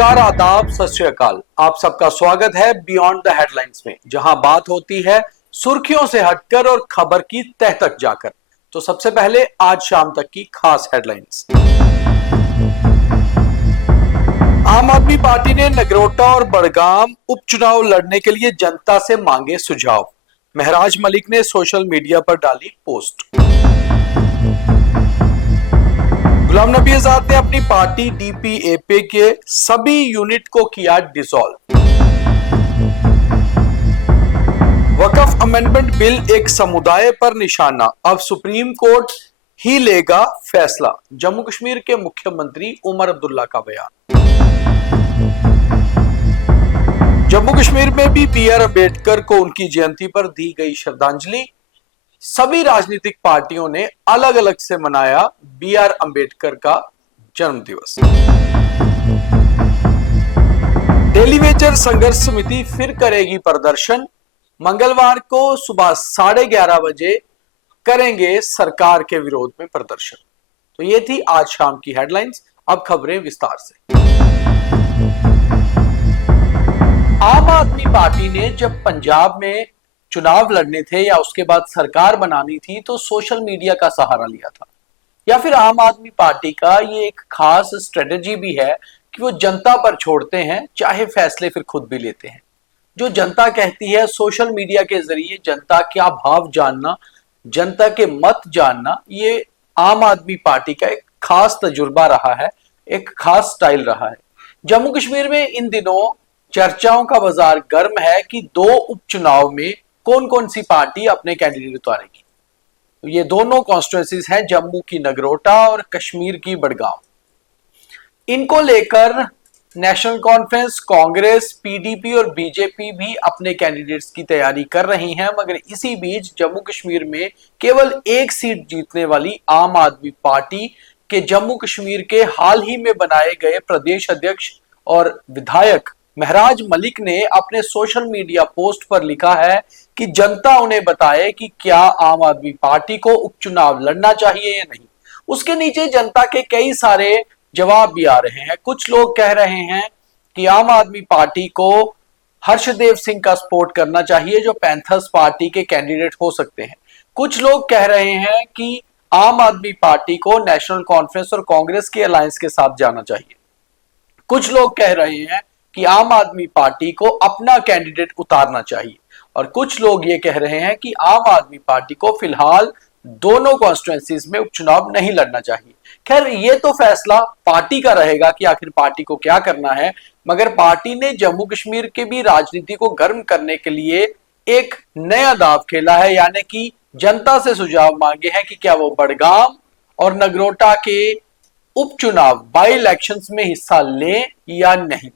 नमस्कार, आदाब, सत श्री अकाल। आप सबका स्वागत है बियॉन्ड द हेडलाइंस में, जहां बात होती है सुर्खियों से हटकर और खबर की तह तक जाकर। तो सबसे पहले आज शाम तक की खास हेडलाइंस। आम आदमी पार्टी ने नगरोटा और बड़गाम उपचुनाव लड़ने के लिए जनता से मांगे सुझाव। महराज मलिक ने सोशल मीडिया पर डाली पोस्ट। गुलाम नबी आजाद ने अपनी पार्टी डीपीएपी के सभी यूनिट को किया डिसॉल्व। वक्फ अमेंडमेंट बिल एक समुदाय पर निशाना, अब सुप्रीम कोर्ट ही लेगा फैसला। जम्मू कश्मीर के मुख्यमंत्री उमर अब्दुल्ला का बयान। जम्मू कश्मीर में भी बी.आर. अम्बेडकर को उनकी जयंती पर दी गई श्रद्धांजलि। सभी राजनीतिक पार्टियों ने अलग अलग से मनाया बी.आर. अम्बेडकर का जन्म दिवस। डेली वेजर संघर्ष समिति फिर करेगी प्रदर्शन। मंगलवार को सुबह 11:30 बजे करेंगे सरकार के विरोध में प्रदर्शन। तो ये थी आज शाम की हेडलाइंस। अब खबरें विस्तार से। आम आदमी पार्टी ने जब पंजाब में चुनाव लड़ने थे या उसके बाद सरकार बनानी थी तो सोशल मीडिया का सहारा लिया था। या फिर आम आदमी पार्टी का ये एक खास स्ट्रेटेजी भी है कि वो जनता पर छोड़ते हैं, चाहे फैसले फिर खुद भी लेते हैं। जो जनता कहती है, सोशल मीडिया के जरिए जनता क्या भाव जानना, जनता के मत जानना, ये आम आदमी पार्टी का एक खास तजुर्बा रहा है, एक खास स्टाइल रहा है। जम्मू कश्मीर में इन दिनों चर्चाओं का बाजार गर्म है कि 2 उपचुनाव में कौन कौन सी पार्टी अपने कैंडिडेट उतारेगी। तो ये दोनों कॉन्स्टिट्यूएंसीज हैं, जम्मू की नगरोटा और कश्मीर की बड़गाम। इनको लेकर नेशनल कॉन्फ्रेंस, कांग्रेस, पीडीपी और बीजेपी भी अपने कैंडिडेट्स की तैयारी कर रही हैं। मगर इसी बीच जम्मू कश्मीर में केवल 1 सीट जीतने वाली आम आदमी पार्टी के जम्मू कश्मीर के हाल ही में बनाए गए प्रदेश अध्यक्ष और विधायक महराज मलिक ने अपने सोशल मीडिया पोस्ट पर लिखा है कि जनता उन्हें बताए कि क्या आम आदमी पार्टी को उपचुनाव लड़ना चाहिए या नहीं। उसके नीचे जनता के कई सारे जवाब भी आ रहे हैं। कुछ लोग कह रहे हैं कि आम आदमी पार्टी को हर्षदेव सिंह का सपोर्ट करना चाहिए, जो पैंथर्स पार्टी के कैंडिडेट हो सकते हैं। कुछ लोग कह रहे हैं कि आम आदमी पार्टी को नेशनल कॉन्फ्रेंस और कांग्रेस के अलायंस के साथ जाना चाहिए। कुछ लोग कह रहे हैं कि आम आदमी पार्टी को अपना कैंडिडेट उतारना चाहिए, और कुछ लोग ये कह रहे हैं कि आम आदमी पार्टी को फिलहाल दोनों कॉन्स्टिट्यूएंसीज में उपचुनाव नहीं लड़ना चाहिए। खैर, ये तो फैसला पार्टी का रहेगा कि आखिर पार्टी को क्या करना है। मगर पार्टी ने जम्मू कश्मीर के भी राजनीति को गर्म करने के लिए एक नया दांव खेला है, यानी कि जनता से सुझाव मांगे हैं कि क्या वो बड़गाम और नगरोटा के उपचुनाव बाई इलेक्शंस में हिस्सा लें या नहीं।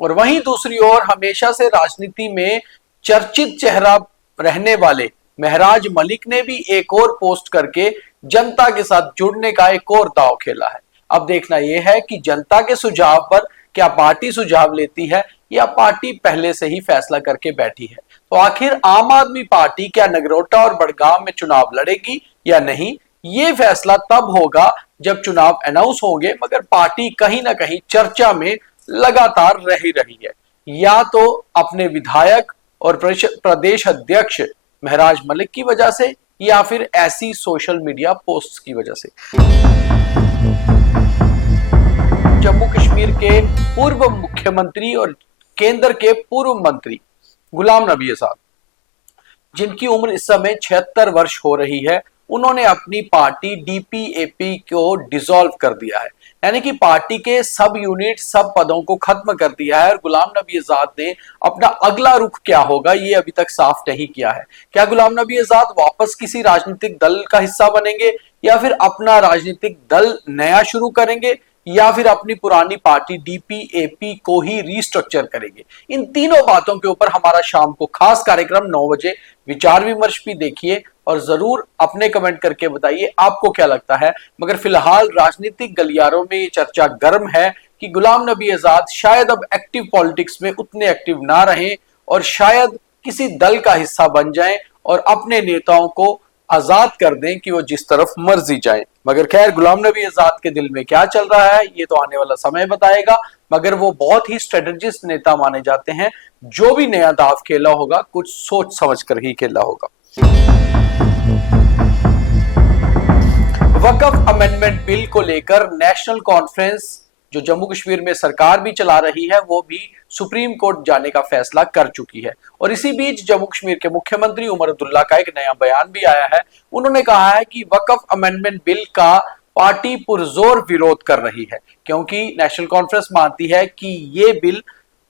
और वहीं दूसरी ओर हमेशा से राजनीति में चर्चित चेहरा रहने वाले महराज मलिक ने भी एक और पोस्ट करके जनता के साथ जुड़ने का एक और दांव खेला है। अब देखना यह है कि जनता के सुझाव पर क्या पार्टी सुझाव लेती है या पार्टी पहले से ही फैसला करके बैठी है। तो आखिर आम आदमी पार्टी क्या नगरोटा और बड़गाम में चुनाव लड़ेगी या नहीं, ये फैसला तब होगा जब चुनाव अनाउंस होंगे। मगर पार्टी कहीं ना कहीं चर्चा में लगातार रही है, या तो अपने विधायक और प्रदेश अध्यक्ष महराज मलिक की वजह से, या फिर ऐसी सोशल मीडिया पोस्ट्स की वजह से। जम्मू कश्मीर के पूर्व मुख्यमंत्री और केंद्र के पूर्व मंत्री गुलाम नबी आजाद, जिनकी उम्र इस समय 76 वर्ष हो रही है, उन्होंने अपनी पार्टी डीपीएपी को डिसॉल्व कर दिया है। यानी कि पार्टी के सब यूनिट, सब पदों को खत्म कर दिया है। और गुलाम नबी आजाद ने अपना अगला रुख क्या होगा ये अभी तक साफ नहीं किया है। क्या गुलाम नबी आजाद वापस किसी राजनीतिक दल का हिस्सा बनेंगे, या फिर अपना राजनीतिक दल नया शुरू करेंगे, या फिर अपनी पुरानी पार्टी डीपीएपी को ही रीस्ट्रक्चर करेंगे। इन तीनों बातों के ऊपर हमारा शाम को खास कार्यक्रम 9 बजे विचार विमर्श भी देखिए, और जरूर अपने कमेंट करके बताइए आपको क्या लगता है। मगर फिलहाल राजनीतिक गलियारों में ये चर्चा गर्म है कि गुलाम नबी आजाद शायद अब एक्टिव पॉलिटिक्स में उतने एक्टिव ना रहें, और शायद किसी दल का हिस्सा बन जाएं और अपने नेताओं को आजाद कर दें कि वो जिस तरफ मर्जी जाए। मगर खैर, गुलाम नबी आजाद के दिल में क्या चल रहा है ये तो आने वाला समय बताएगा। मगर वो बहुत ही स्ट्रेटेजिस्ट नेता माने जाते हैं। जो भी नया दाव खेला होगा कुछ सोच समझ कर ही खेला होगा। वक्फ अमेंडमेंट बिल को लेकर नेशनल कॉन्फ्रेंस जो जम्मू कश्मीर में सरकार भी चला रही है वो भी सुप्रीम कोर्ट जाने का फैसला कर चुकी है। और इसी बीच जम्मू कश्मीर के मुख्यमंत्री उमर अब्दुल्ला का एक नया बयान भी आया है। उन्होंने कहा है कि वक्फ अमेंडमेंट बिल का पार्टी पुरजोर विरोध कर रही है, क्योंकि नेशनल कॉन्फ्रेंस मानती है कि ये बिल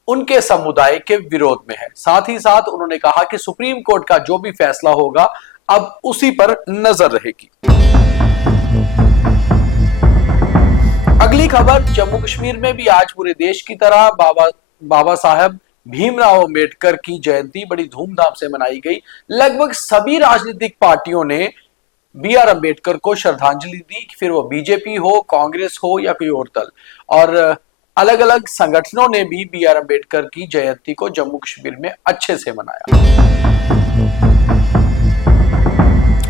उनके समुदाय के विरोध में है। साथ ही साथ उन्होंने कहा कि सुप्रीम कोर्ट का जो भी फैसला होगा अब उसी पर नजर रहेगी। अगली खबर, जम्मू कश्मीर में भी आज पूरे देश की तरह बाबा साहब भीमराव अंबेडकर की जयंती बड़ी धूमधाम से मनाई गई। लगभग सभी राजनीतिक पार्टियों ने बी आर अंबेडकर को श्रद्धांजलि दी, फिर वो बीजेपी हो, कांग्रेस हो या कोई और दल। और अलग अलग संगठनों ने भी बी आर अंबेडकर की जयंती को जम्मू कश्मीर में अच्छे से मनाया।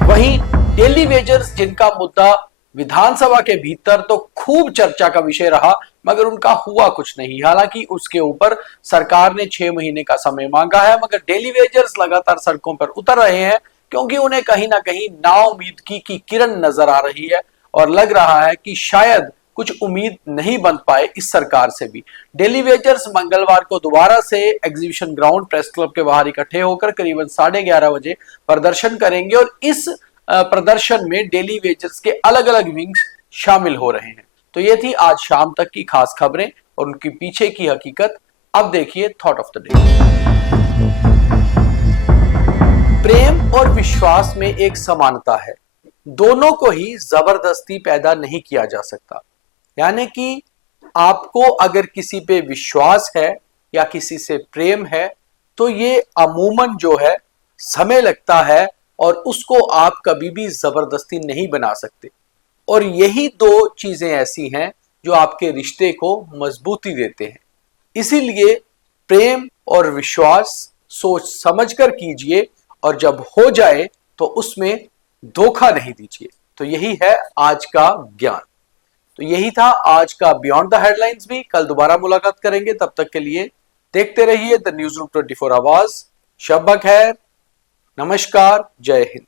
वहीं डेली वेजर्स, जिनका मुद्दा विधानसभा के भीतर तो खूब चर्चा का विषय रहा, मगर उनका हुआ कुछ नहीं। हालांकि उसके ऊपर सरकार ने 6 महीने का समय मांगा है, मगर डेली वेजर्स लगातार सड़कों पर उतर रहे हैं, क्योंकि उन्हें कहीं ना कहीं नाउम्मीद की किरण नजर आ रही है और लग रहा है कि शायद कुछ उम्मीद नहीं बन पाए इस सरकार से भी। डेली वेजर्स मंगलवार को दोबारा से एग्जीबिशन ग्राउंड प्रेस क्लब के बाहर इकट्ठे होकर करीबन 11:30 बजे प्रदर्शन करेंगे और इस प्रदर्शन में डेली वेजर्स के अलग अलग विंग्स शामिल हो रहे हैं। तो ये थी आज शाम तक की खास खबरें और उनके पीछे की हकीकत। अब देखिए थॉट ऑफ द डे। प्रेम और विश्वास में एक समानता है, दोनों को ही जबरदस्ती पैदा नहीं किया जा सकता। यानी कि आपको अगर किसी पे विश्वास है या किसी से प्रेम है तो ये अमूमन जो है समय लगता है और उसको आप कभी भी जबरदस्ती नहीं बना सकते। और यही दो चीजें ऐसी हैं जो आपके रिश्ते को मजबूती देते हैं। इसीलिए प्रेम और विश्वास सोच समझकर कीजिए और जब हो जाए तो उसमें धोखा नहीं दीजिए। तो यही है आज का ज्ञान। तो यही था आज का बियॉन्ड द हेडलाइंस भी। कल दोबारा मुलाकात करेंगे, तब तक के लिए देखते रहिए द न्यूज़ रूम 24 आवर्स। शब खैर, नमस्कार, जय हिंद।